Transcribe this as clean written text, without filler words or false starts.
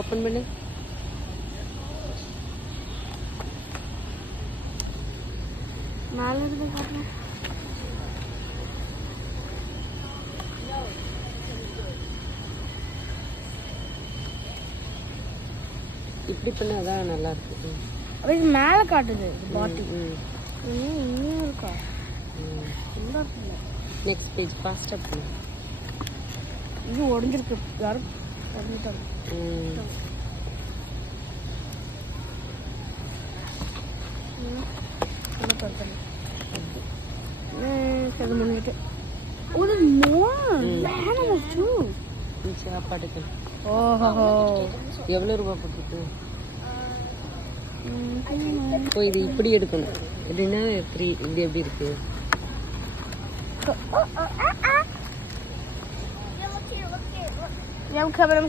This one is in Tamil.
ஓப்பன் பண்ணு. மேலே இருந்து காட்டுறேன். இப்படி பண்ண அதான் நல்லா இருக்கு. அப்போ இது மேலே காட்டுது பாட்டில். இன்னும் இருக்கா? நெக்ஸ்ட் பேஜ் ஃபாஸ்ட்டாக பண்ணு. இது உடஞ்சிருக்கு. யாரும் உடஞ்சிட்டாங்க. அது முடிஞ்சிட்டு. Oh, there's more animals too. சாப்பாடுக்கு ஓஹோ. எவ்வளோ ரூபா போட்டுருக்கு? ஓ, இது இப்படி எடுக்கணும். இதுன்னா 3. இது எப்படி இருக்கு? Yeah, I'm coming.